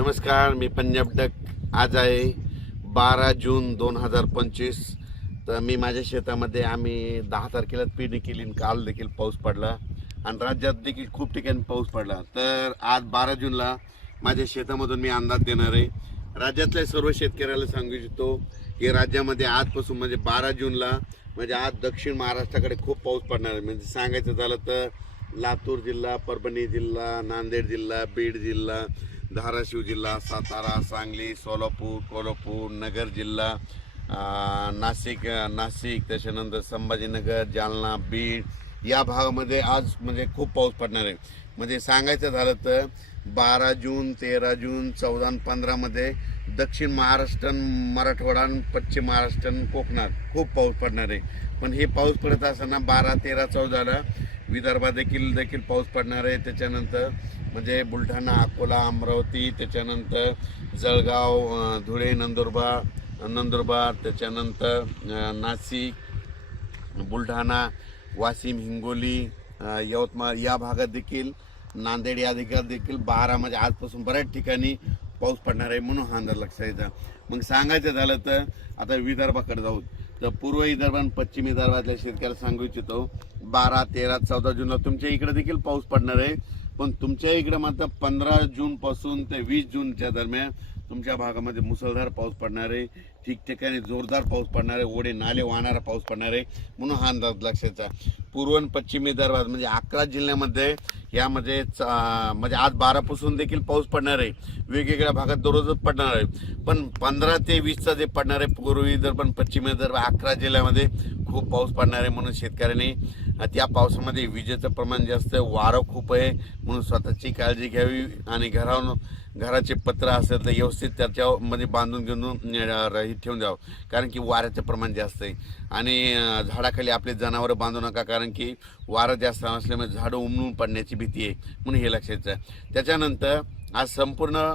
नमस्कार, मी पंजाब डक. आज आहे 12 जून 2025. तर मी माझ्या शेतामध्ये आम्ही 10 तारखेला पेरणी केली. काल देखील पाऊस पडला आणि राज्यात देखील खूप ठिकाणी पाऊस पडला. तर आज 12 जूनला माझ्या शेतामधून मी अंदाज देणार आहे. राज्यातल्या सर्व शेतकऱ्याला सांगू इच्छितो की राज्यामध्ये आजपासून म्हणजे 12 जूनला म्हणजे आज दक्षिण महाराष्ट्राकडे खूप पाऊस पडणार आहे. म्हणजे सांगायचं झालं तर लातूर जिल्हा, परभणी जिल्हा, नांदेड जिल्हा, बीड जिल्हा, धाराशिव जिल्हा, सातारा, सांगली, सोलापूर, कोल्हापूर, नगर जिल्हा, नाशिक, त्याच्यानंतर संभाजीनगर, जालना, बीड या भागामध्ये आज म्हणजे खूप पाऊस पडणार आहे. म्हणजे सांगायचं झालं तर 12 जून, 13 जून, 14 आणि 15मध्ये दक्षिण महाराष्ट्र, मराठवाडा, पश्चिम महाराष्ट्र, कोकणात खूप पाऊस पडणार आहे. पण हे पाऊस पडत असताना 12, 13, 14ला विदर्भात देखील पाऊस पडणार आहे. त्याच्यानंतर म्हणजे बुलढाणा, अकोला, अमरावती, त्याच्यानंतर जळगाव, धुळे, नंदुरबार, त्याच्यानंतर नाशिक, बुलढाणा, वाशिम, हिंगोली, यवतमाळ या भागात देखील, नांदेड या देखील 12 म्हणजे आजपासून बऱ्याच ठिकाणी पाऊस पडणार आहे. म्हणून हा अंदाज लक्षात येतं. मग सांगायचं झालं तर आता विदर्भाकडे जाऊ. तर पूर्व विदर्भ आणि पश्चिम विदर्भातल्या शेतकऱ्याला सांगू इच्छितो 12, 13, 14 जूनला तुमच्या इकडे देखील पाऊस पडणार आहे. पण तुमच्या इकडे मात्र 15 जून पासून ते 20 जूनच्या दरम्यान तुमच्या भागामध्ये मुसळधार पाऊस पडणार आहे. ठिकठिकाणी जोरदार पाऊस पडणार आहे. ओढे नाले वाहणारा पाऊस पडणार आहे. म्हणून हा अंदाज लक्षाचा. पूर्व आणि पश्चिम विदर्भात म्हणजे 11 जिल्ह्यामध्ये यामध्ये म्हणजे आज 12 पासून देखील पाऊस पडणार आहे. वेगवेगळ्या भागात दररोजच पडणार आहे. पण 15 ते 20चा जे पडणार आहे पूर्व विदर्भ आणि पश्चिम विदर्भ 11 जिल्ह्यामध्ये खूप पाऊस पडणार आहे. म्हणून शेतकऱ्यांनी त्या पावसामध्ये विजेचं प्रमाण जास्त आहे, वारं खूप आहे. म्हणून स्वतःची काळजी घ्यावी आणि घराचे पत्र असेल तर व्यवस्थित त्याच्यामध्ये बांधून घेऊन ठेवून द्यावं. कारण की वाऱ्याचं प्रमाण जास्त आहे. आणि झाडाखाली आपले जनावरं बांधू नका, कारण की वारं जास्त असल्यामुळे झाडं उमलून पडण्याची भीती आहे. म्हणून हे लक्षात आहे. त्याच्यानंतर आज संपूर्ण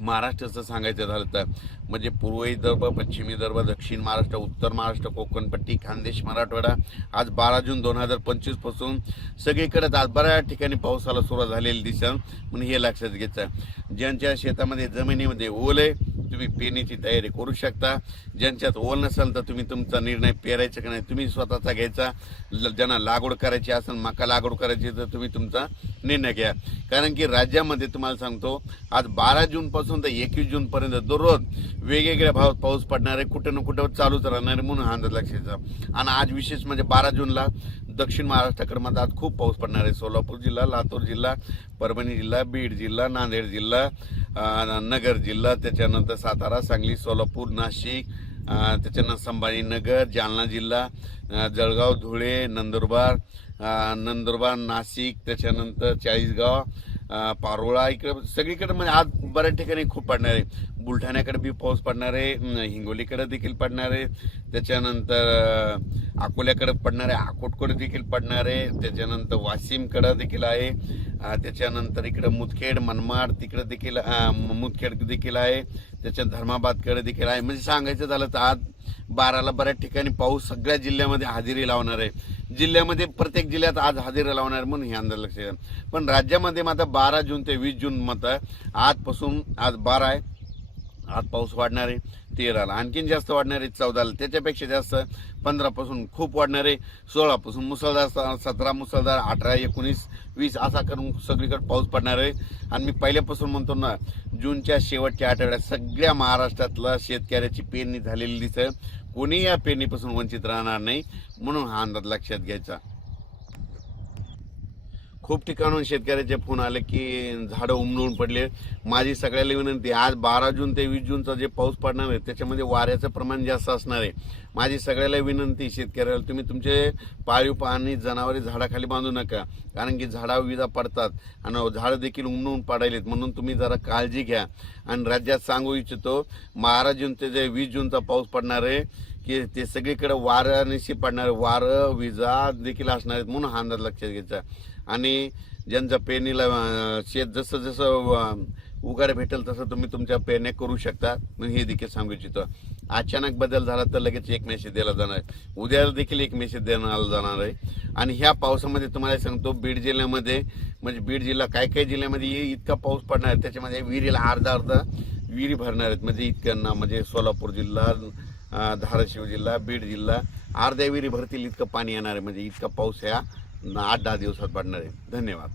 महाराष्ट्राचं सांगायचं झालं तर म्हणजे पूर्व विदर्भ, पश्चिम विदर्भ, दक्षिण महाराष्ट्र, उत्तर महाराष्ट्र, कोकणपट्टी, खानदेश, मराठवाडा आज 12 जून 2025 पासून सगळीकडे आज बऱ्याच ठिकाणी पावसाला सुरुवात झालेली दिसेल. म्हणून हे लक्षात घ्यायचं. ज्यांच्या शेतामध्ये जमिनीमध्ये ओल आहे तुम्ही पेरणीची तयारी करू शकता. ज्यांच्यात ओल नसेल तर तुम्ही तुमचा निर्णय पेरायचा की नाही तुम्ही स्वतःचा घ्यायचा. ज्यांना लागवड करायची असेल, मका लागवड करायची, तर तुम्ही तुमचा निर्णय घ्या. कारण की राज्यामध्ये तुम्हाला सांगतो आज 12 जून पासून तर 21 जून पर्यंत दररोज वेगवेगळ्या भागात पाऊस पडणार आहे. कुठं ना कुठं चालूच राहणार आहे. म्हणून हा अंदाज लक्षाचा. आणि आज विशेष म्हणजे 12 जूनला दक्षिण महाराष्ट्राकडे मध्ये आज खूप पाऊस पडणार आहे. सोलापूर जिल्हा, लातूर जिल्हा, परभणी जिल्हा, बीड जिल्हा, नांदेड जिल्हा, नगर जिल्हा, त्याच्यानंतर सातारा, सांगली, सोलापूर, नाशिक, त्याच्यानंतर संभाजीनगर, जालना जिल्हा, जळगाव, धुळे, नंदुरबार, नाशिक, त्याच्यानंतर चाळीसगाव, पारोळा, इकडे सगळीकडे म्हणजे आज बऱ्याच ठिकाणी खूप पडणार आहे. बुलढाण्याकडे बी पाऊस पडणार आहे, हिंगोलीकडे देखील पडणार आहे, त्याच्यानंतर अकोल्याकडे पडणार आहे, अकोटकडे देखील पडणार आहे, त्याच्यानंतर वाशिमकडे देखील आहे, त्याच्यानंतर इकडे मुदखेड, मनमाड तिकडे देखील मुदखेड देखील आहे, त्याच्या धर्माबादकडे देखील आहे. म्हणजे सांगायचं झालं तर आज 12ला बऱ्याच ठिकाणी पाऊस सगळ्या जिल्ह्यामध्ये हजेरी लावणार आहे. जिल्ह्यामध्ये प्रत्येक जिल्ह्यात आज हजेरी लावणार आहे. म्हणून हे अंदाज लक्षात घ्या. पण राज्यामध्ये मात्र 12 जून ते 20 जून मात्र आजपासून आज 12 आहे. आज पाऊस वाढणार आहे 13ला, आणखीन जास्त वाढणार आहे 14ला, त्याच्यापेक्षा जास्त 15 पासून खूप वाढणार आहे, 16 पासून मुसळधार, 17 मुसळधार, 18, 19, 20 असा करून सगळीकडे पाऊस पडणार आहे. आणि मी पहिल्यापासून म्हणतो ना, जूनच्या शेवटच्या आठवड्यात सगळ्या महाराष्ट्रातला शेतकऱ्याची पेरणी झालेली दिसेल. कोणी या पेरणीपासून वंचित राहणार नाही. म्हणून हा अंदाज लक्षात घ्यायचा. खूप ठिकाणून शेतकऱ्याचे फोन आले की झाडं उमलून पडले. माझी सगळ्याला विनंती, आज 12 जून ते 20 जूनचा जे पाऊस पडणार आहे त्याच्यामध्ये वाऱ्याचं प्रमाण जास्त असणार आहे. माझी सगळ्याला विनंती शेतकऱ्याला, तुम्ही तुमचे पाळीव प्राणी जनावरे झाडाखाली बांधू नका, कारण की झाडा विजा पडतात आणि झाडं देखील उमलून पडायलेत. म्हणून तुम्ही जरा काळजी घ्या. आणि राज्यात सांगू इच्छितो 12 जून ते जे 20 जूनचा पाऊस पडणार आहे की ते सगळीकडे वाऱ्यानिशी पडणार, वारं विजा देखील असणार आहेत. म्हणून हा अंदाज लक्षात घ्यायचा. आणि ज्यांच्या पेरणीला शेत जसं उघाड भेटेल तसं तुम्ही तुमच्या पेरण्या करू शकता. पण हे देखील सांगू इच्छितो, अचानक बदल झाला तर लगेच एक मेसेज दिला जाणार आहे, उद्या देखील एक मेसेज देण्यात जाणार आहे. आणि ह्या पावसामध्ये तुम्हाला सांगतो, बीड जिल्ह्यामध्ये म्हणजे बीड जिल्हा काही जिल्ह्यामध्ये इतका पाऊस पडणार आहे, त्याच्यामध्ये विहिरीला अर्धा विहिरी भरणार आहेत. म्हणजे इतकं ना, म्हणजे सोलापूर जिल्हा, धाराशिव जिल्हा, बीड जिल्हा अर्ध्या विहिरी भरतील इतकं पाणी येणार आहे. म्हणजे इतका पाऊस ह्या 8-10 दिवसात पडणार आहे. धन्यवाद.